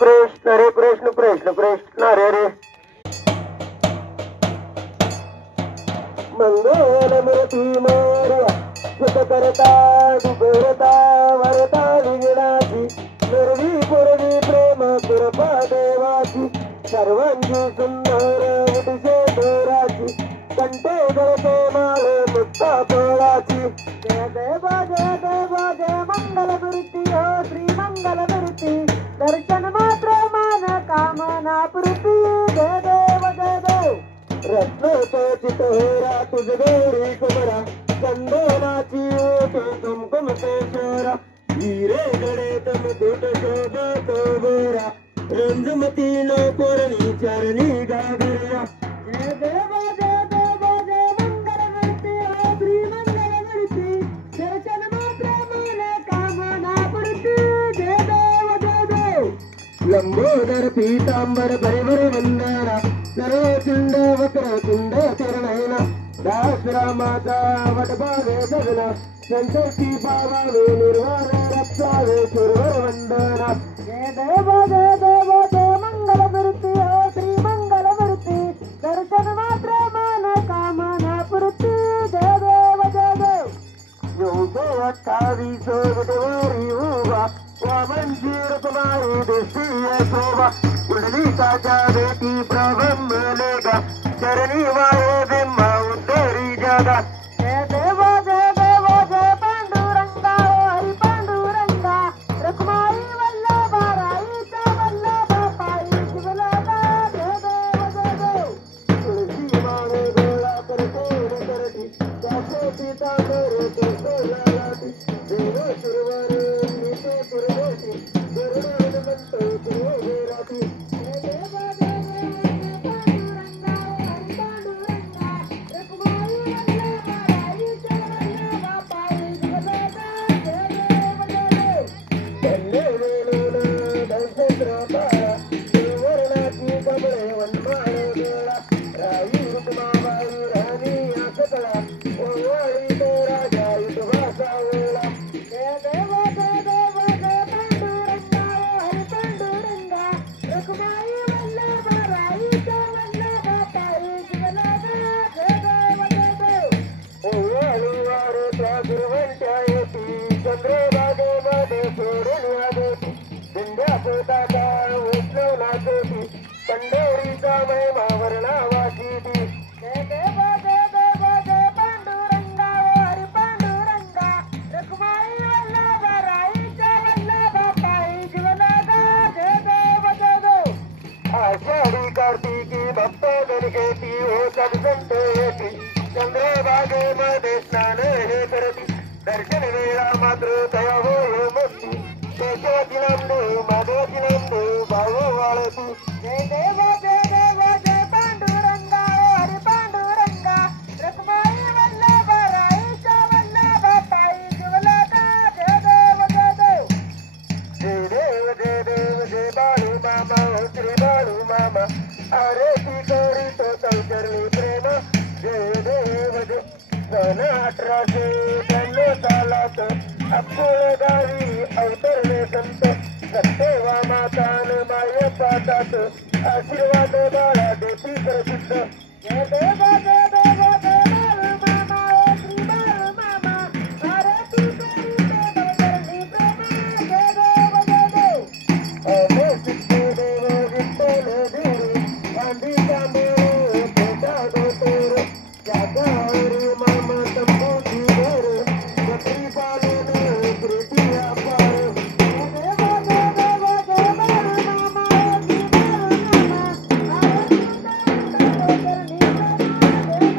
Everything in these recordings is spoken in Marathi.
कृष्ण हरे कृष्ण कृष्ण कृष्ण हरे हरे मंगलमूर्ती मोरया सुख करता दुखरता वरता विघ्नाची निर्वी पूर्वी प्रेम कृपा देवाची सर्वांची सुंदर उठसे दोराची कंठे गळते माळे मुक्ता पोळाची जय देव मंगलमूर्ती हो श्री मंगलमूर्ती दर्शन मात्र मान कामना पूर्ती जय देव रत्नतो चितोरा तुझ गौरी कुमरा चंदनाची ओटी कुमकुम केशरा हिरे गडे तम तुट शोभतो गोरा रंजमती नो कोरणी चरणी गागरिया जय देव मंगलमूर्ती हो श्री मंगलमूर्ती दर्शन मात्र मान कामना पूर्ती जय देव लंबोदर पीतांबर परिवर वंदना सर्वचंड वक्रतुंड चरणैना दासरामाचा वटभावे सगना संतोषी पावावे निर्वाण रक्षावे सुरवर वंदना जय देव मंगलमूर्ती हो श्री मंगलमूर्ती दर्शन मात्र मान कामना पूर्ती जय देव योग 28 बुधवारी उभा वामनजी तुम्हारी दृष्टी शोभा कुंडलिकाच्या बेटी प्रब्रह्म लेगा चरणी वाळे बिंबा उत्तरी जगा जय देव जय पांडुरंगा हरी पांडुरंगा रखमाई वल्लभा राईचा वल्लभा पायी शिवलागा जय देव तुळशी माळे गोळा करते करती त्याचे पितांबर करतो लालाटी देव सुरवार नीते सुरवती दुर्गण म्हणतो सुरवेराती कार्तिकी भक्त गणकेती होतात संत येती चंद्रभागेमध्ये स्नान हे करती दर्शन वेळा मात्र तया हो मस्ती केशवाची नांदे माधवाची नांदे भाऊ वाळती जय देव जय पांडुरंगा हरी पांडुरंगा रखमाई वल्लभा राईचा वल्लभा पायी शिवलागा जय देव जय बाळू मामा श्री बाळू मामा अरे ती करी तो चौचरणी प्रेम जय देव सन 1893 सालात अक्कोळ गावी अवतरले संत सत्तेवा मातान माय पातात आशीर्वाद बाळा देती प्रसिद्ध जय देव बाळू मामा श्री बाळू मामा अरे ती करी तो चौचरणी प्रेम जय देव अरे सिद्धदेव विठ्ठल देव गांधी कांबळे पेटा गोतेर जागारी मामा तंबूची घर छत्री पालन प्रीती अपार जय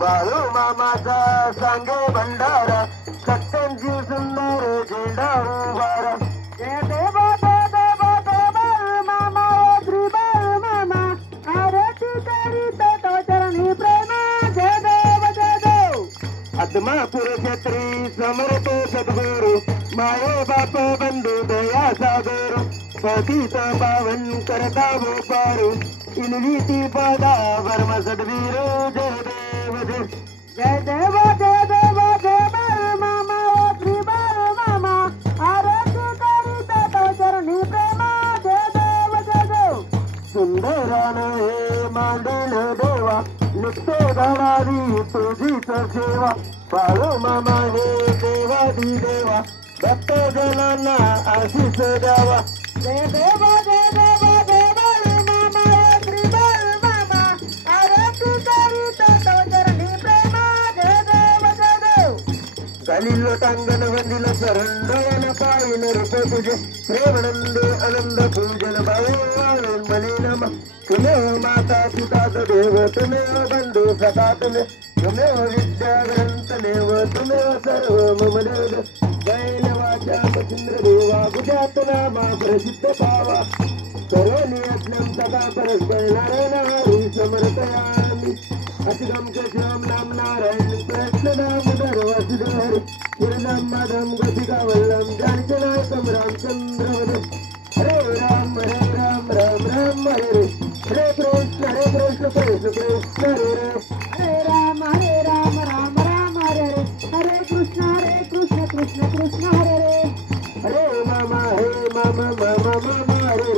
बाळू मामाचा सांगे भंडारा सत्यांची सुंदर झेंडा उभारा जय देव जय देव जय बाळू मामा श्री बाळू मामा आरती करीत तो चरणी प्रेम जय देव जय देव आत्मापुर क्षेत्री समर्थ सद्गुरु माये बाप बंधू दया सागर पतित पावन करता वो पारू इनवीती पदा वर्म सद्वीर जय देव जय जय देव जय देव जय बाळू मामा श्री बाळू मामा आरती करीत तो चरणी प्रेम जय देव जय देव सुंदरान हे मांडल देवा नित्य घडावी तुझीच सेवा बाळू मामा हे देवादी देवा भक्त जनांना आशीष द्यावा जय देव जय देव जय बाळू मामा श्री बाळू मामा आरती करीत तो चरणी प्रेम जय देव जय देव खालील लोटांगण वंदिल सरंडयन पायन रूप तुझे प्रेमानंदे आनंद पूजन भावे मले नम तुम्हें माता पिता देव तुम्हें बंधु सखा तुम्हें विद्या ग्रंथ देव तुम्हें सर्व मम देव जैन वाचा मचिंद्र देवा गुजात नामा प्रसिद्ध पावा करोनी अस्लम सदा परस्पर नारायण हरी समर्पयामि असिगम केशवम नाम नारायण प्रश्न नाम धर्वसुध हरि पूर्णम मदम गतिका वल्लम जानकनायकम रामचंद्र वदम हरे राम राम राम हरे हरे कृष्ण कृष्ण कृष्ण हरे राम हरे राम राम राम हरे हरे कृष्ण कृष्ण कृष्ण हरे हरे मामा मामा हरे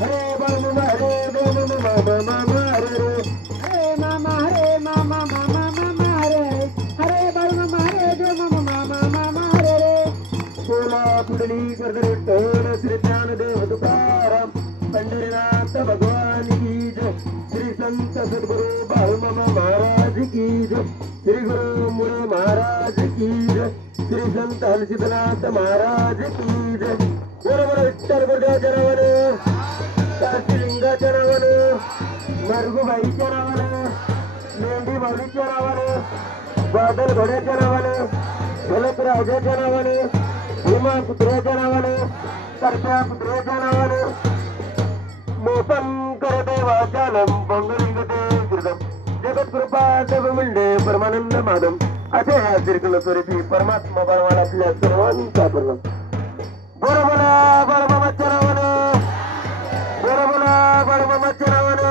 हरे मामा हरे मामा हरे हरे मामा हरे हरे बाळू मामा हरे मामा हरे सोला पुडली करदरे टोळ श्री ज्ञानदेव तुकाराम पंढरीनाथ भगवान की जय श्री संत सद्गुरु बाळू मामा महाराज की जय श्री गुरु मुरे महाराज की जय श्री संत हलसिद्धनाथ महाराज की जय बरोबर विठ्ठल गुरुदेवाच्या नावाने काशीलिंगाच्या नावाने मरगुबाईच्या नावाने मेंढी माऊलीच्या नावाने बादल घोड्याच्या नावाने भलत राजाच्या नावाने भीमा पुत्र्याच्या नावाने करप्या पुत्र्याच्या नावाने मोपन कर देवाचालम पंगलिंगते गिरदम जगत कृपा देव मिंडे परमानंद माधम असे ह्या दीर्घ स्वरूपी परमात्मा परमाला आपल्या सर्वांचा परम बरोबर बळमामाच्या नावाने बरोबर बळमामाच्या नावाने